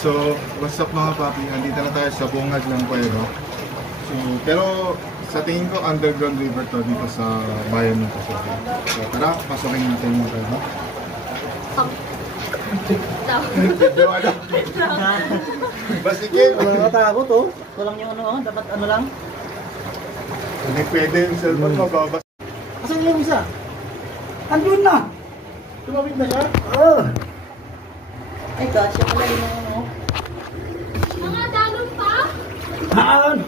So, what's up mga papi? Andito na tayo sa bungad ng Pueblo. So, pero sa tingin ko underground river to dito sa bayan ng Pasokay. So, tara, pasokin natin yung Pueblo. Video ano? Basikin! Walang matakot oh. Walang yung ano, dapat ano lang. Hindi pwede yung cellphone mababas. Asan yung isa? Andun na! Tumawid na siya? Oo. Ay gosh, yung pala yung ano. Mga dalon pa? Haan!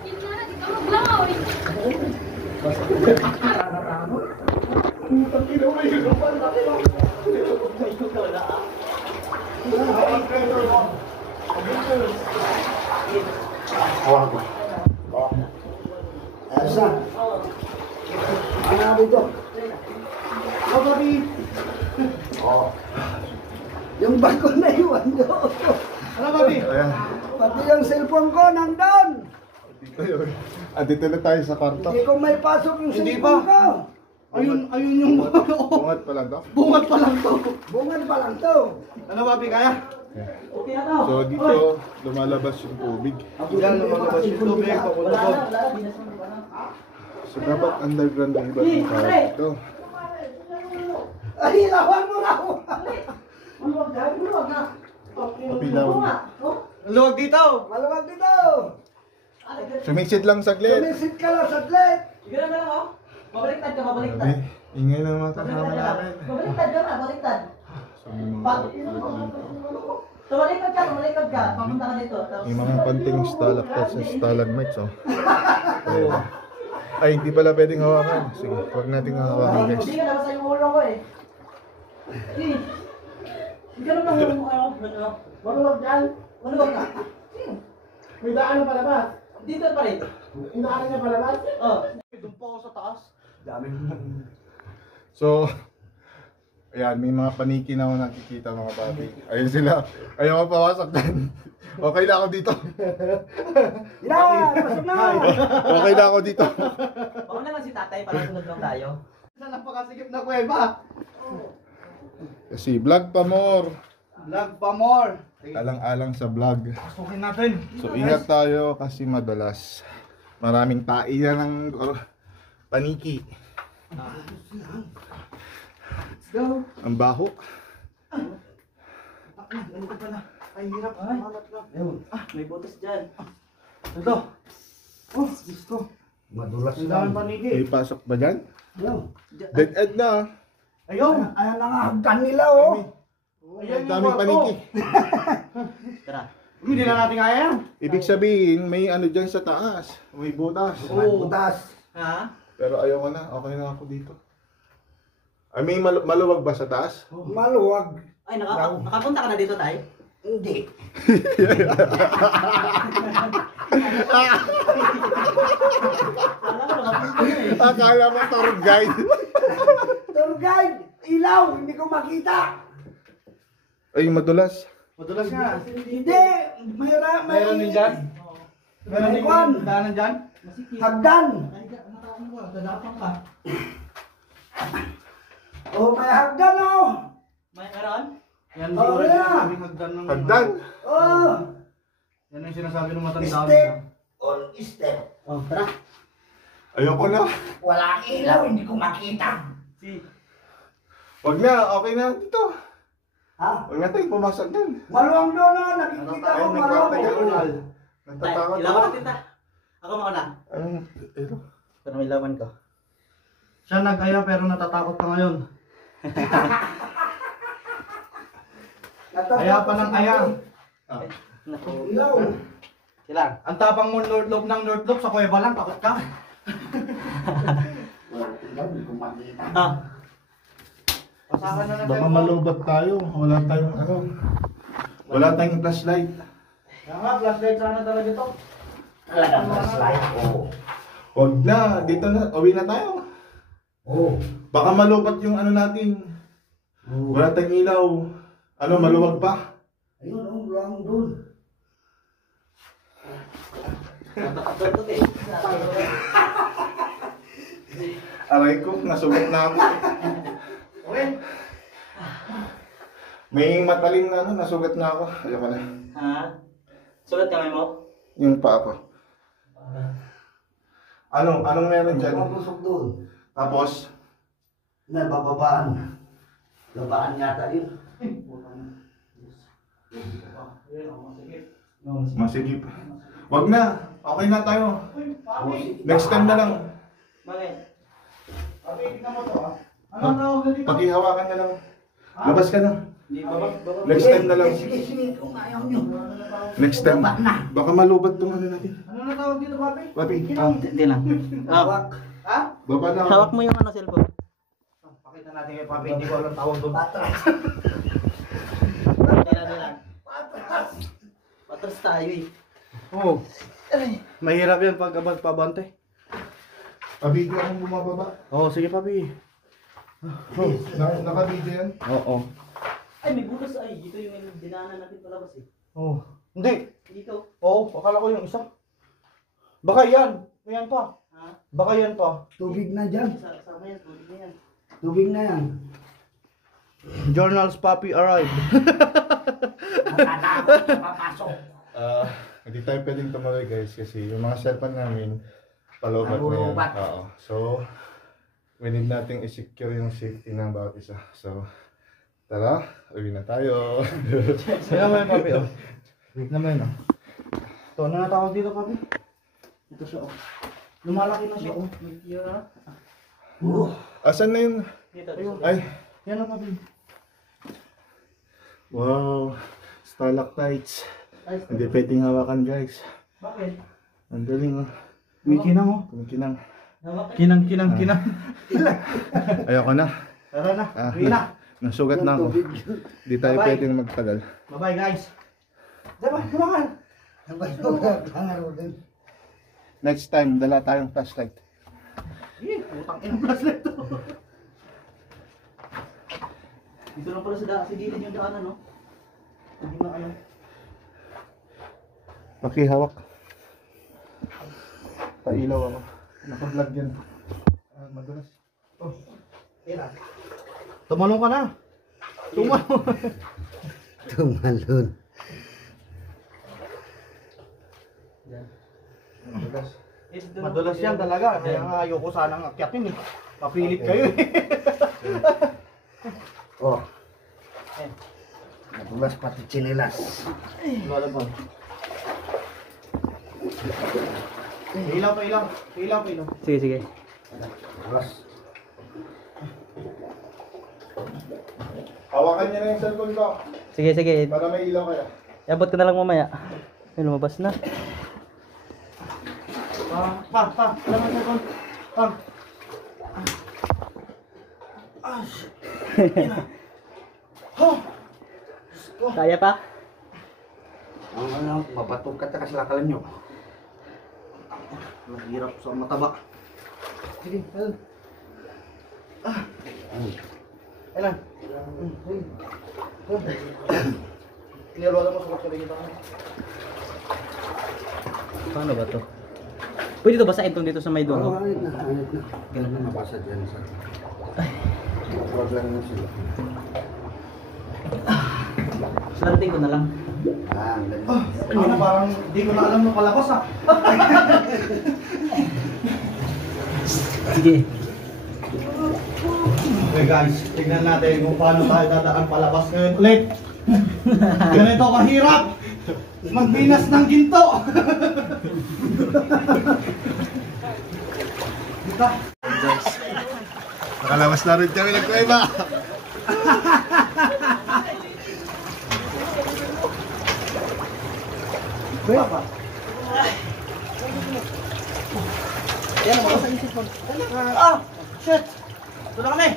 Kinara, di ka maglangaw eh. Asa? Ano dito? Oh, papi! Oh. Yung bag ko na iwan doon. Ano, papi? Ayan. Pati yung cellphone ko nandun. Dito yun. Andito na tayo sa kwarto. Hindi ko may pasok yung Hindi cellphone ko. Ayun yung Bungat pa lang to. bungat pa lang to. Bungan pa lang to. Ano papi, kaya? Okay na to. So dito, lumalabas yung tubig. Yan, lumalabas yung tubig, papunta ko. So dapat underground river yung tawag dito. Ay, lawan mo na ako. Maluwag na. Papilaw. Luwag dito! Maluwag dito. Sumisid lang saglit. Sumisit ka lang saglit. Sige na lang oh. Babaliktad ka, babaliktad. Ay, ingay na mga kasama Babaliktad ka. namin. Babaliktad ka na, baliktad. So may mga dito. Tumalikad ka, papunta ka dito. May mga panting stalactites and stalagmites oh. Ayan. Ay, hindi pala pwedeng hawakan. Sige, huwag nating hawakan guys. Hindi ka nabasa yung ulo ko eh. Hindi. Hindi ka naman yung ano. Maluwag dyan. Maluwag ka. May daan pa labas. Dito pa rin. Inaanan niya pa labas. Oh. Doon po ako sa taas. So, ayan, may mga paniki na ako nakikita mga papi. Ayun sila. Ayaw ko pawasak din. Okay na ako dito. Yan, pasok na. Okay na ako dito. Baka naman si tatay, parang sunod lang tayo. Sa napakasikip na kuweba. Kasi vlog pa more. Vlog pa more. Alang-alang sa vlog. Pasukin natin. So ingat tayo kasi madalas maraming tain na ng paniki. Let's go. Ang baho. Ganito pala. Ay, hirap. Ay. Malat na. May butas dyan. Ito. Oh, gusto. Madulas Ang dami paniki. May pasok ba dyan? Ayaw. Dead end na. Ayun. Ayan ang hagdan nila oh. Ayan Ang daming paniki. Tara. Hindi na natin kaya yan. Ibig sabihin may ano dyan sa taas. May butas. Butas. Ha? Pero ayaw ko na. Okay na ako dito. Ay may maluwag ba sa taas? Maluwag. Ay, nakapunta ka na dito tayo? Hindi. Alam mo, nakapunta na eh. Akala mo tour guide. Tour guide, ilaw, hindi ko makita. Ay madulas. Madulas nga. Hindi, Meron din dyan? Meron din Kwan. daanan dyan? Hagdan. Dadapang ka. Oh, may hagdan oh. May meron? Yan Oh, siguro yeah. sinasabing hagdan ng... Hagdan. Oh, Yan ang sinasabi ng matanda. step on step. Oh, tara. Ayoko na. Walang ilaw, hindi ko makita. Wag na. Okay na dito. Ha? Huwag na tayong pumasok dyan. Maluwang doon oh, nakikita ko Ay, maluwang. nagkakatagal. Tay, Natatakot ilawan ako. natin ta. Ako mauna. Ayun, ito. Pero may lawan ko. Siya nag-aya pero natatakot pa ngayon. Aya pa ng aya. Ah. Naku. Ilaw. Silang. Ang tapang mo North Loop ng North Loop, sa kuweba lang, takot ka. Walang ilaw, hindi ko makita. Ah. Pasakan na Baka malubat tayo. Wala tayong ano. Wala tayong flashlight. Kaya nga, flashlight sana talaga ito. Talagang flashlight. Oh. Wag na. Dito na. Uwi na tayo. Oh. Baka malubat yung ano natin. Oh. Wala tayong ilaw. Ano, maluwag pa. Ayun, oh, luwang doon. Natakot eh. Aray ko, nasugat na ako. Okay. May matalim na ano, nasugat na ako. Ayoko na. Ha? Sulat kamay mo? Yung paa ko. Anong meron dyan? Mapusok doon. Tapos, Na, bababaan. Babaan yata yun. masigip. Wag na. Okay na tayo. Next time na lang. Bakit? Pakihawakan ka lang. Labas ka na. Hindi ba? Next time na lang. Sige, sige, kung ayaw nyo. Next time. Baka malubat tong ano natin. Ano na tawag dito, papi? Papi, Hindi lang. Hawak. Ha? baba na. Hawak mo yung ano, cellphone. Pakita natin kay papi, hindi ko alam tawag doon. Patras. Hindi lang. Patras tayo eh. Oo. Mahirap yan pag abag pabante. Pabidyo akong bumababa. Oo, sige papi. Nakabidyo yan. Oo. Ay, may butas ay. Dito yung dinaanan natin palabas eh. Oo. Hindi. Dito. Oo, akala ko yung isa. Baka yan. Yan pa. Ha? Baka yan pa. Tubig na dyan. Sama yan, tubig na yan. Tubig na yan. Journals papi arrived. Matatakot na papasok. Hindi tayo pwedeng tumuloy guys kasi yung mga cellphone namin palobat na yan. Nalubat. Oo. So, we need nating i-secure yung safety ng bawat isa. So, tara, uwi na tayo. Kaya mo yan papi oh. Wait naman oh. Ito na natawag dito papi. Ito siya oh. Lumalaki na siya oh. Yun na. Asan na yun? Dito. Ay, Yan oh papi. wow. Stalactites. Ay, Hindi pwedeng hawakan guys. bakit? Ang galing oh. Kumikinang oh. Kumikinang. Hawak ka. Kinang. Ayoko na. Tara na. Ah, Uwi na. Nasugat na ako. Hindi tayo Bye-bye. pwedeng magtagal. Bye-bye guys. Diba? Kumakan. Next time, dala tayong flashlight. Utang ina flashlight to. Dito lang pala sa gilid yung daanan, no? Hindi na alam. Pakihawak. Pailaw ako. Naka-vlog yan. Madulas. Oh. Tumalong ka na. Tumalong. Tumalon. Madulas. Madulas yan talaga. Kaya nga ayoko sanang akyatin eh. Papilit kayo eh. Oh. Nadulas pati chinilas. Wala pa. Ilaw. Sige. Nadulas. Hawakan niya na yung cellphone ko. Sige. Para may ilaw kaya. Abot ka na lang mamaya. Ay, lumabas na. Pa. Alam mo sa kon. Pa. Kaya pa? Ang ano, mabatok ka ta kaslakalan nyo. Mahirap sa mataba. Sige, ayun. Ayun. Clear wala mo sa kotse dito. Paano ba to? Pwede to basahin tong dito sa may dulo? Ayun na. Ganun na nabasa dyan sa... Huwag lang na sila. Slanting ko na lang. Ang ganun. Ano parang di ko na alam ng palabas ah. Sige. Okay guys, tignan natin kung paano tayo dadaan palabas ngayon ulit. Ganito kahirap magbinas ng ginto. Dito. Nakalabas na rin kami nagkuiba. Kuya pa. Yan ang mga sa isip mo. Shit! Ito na kami!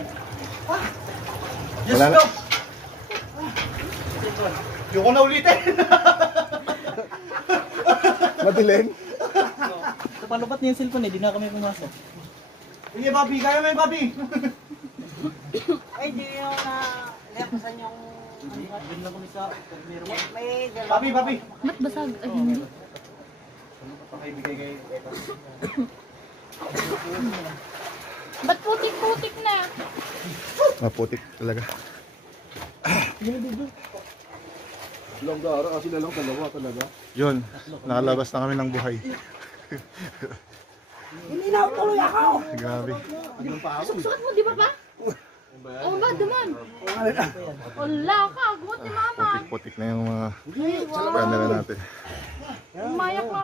Diyos Wala na. ko! Yung ko na ulitin! Madilim. Sa palupat niya yung cellphone eh, di na kami pumasok. Sige, Bobby! Kaya mo yun, Bobby! Ay, di yung na nakasan yung Din lang kami sa meron. may dalawa. Bobby, Bobby! Ba't basag? Ay, hindi. Pakibigay kay Ba't putik-putik na? Maputik talaga. Ilang gara kasi na lang dalawa talaga. Yun, nakalabas na kami ng buhay. Hindi na tuloy ako. Grabe. Suot mo, di ba ba? Oo ba, duman? Wala ka, gumot ni mama. Putik-putik na yung mga camera natin. Umayak lang.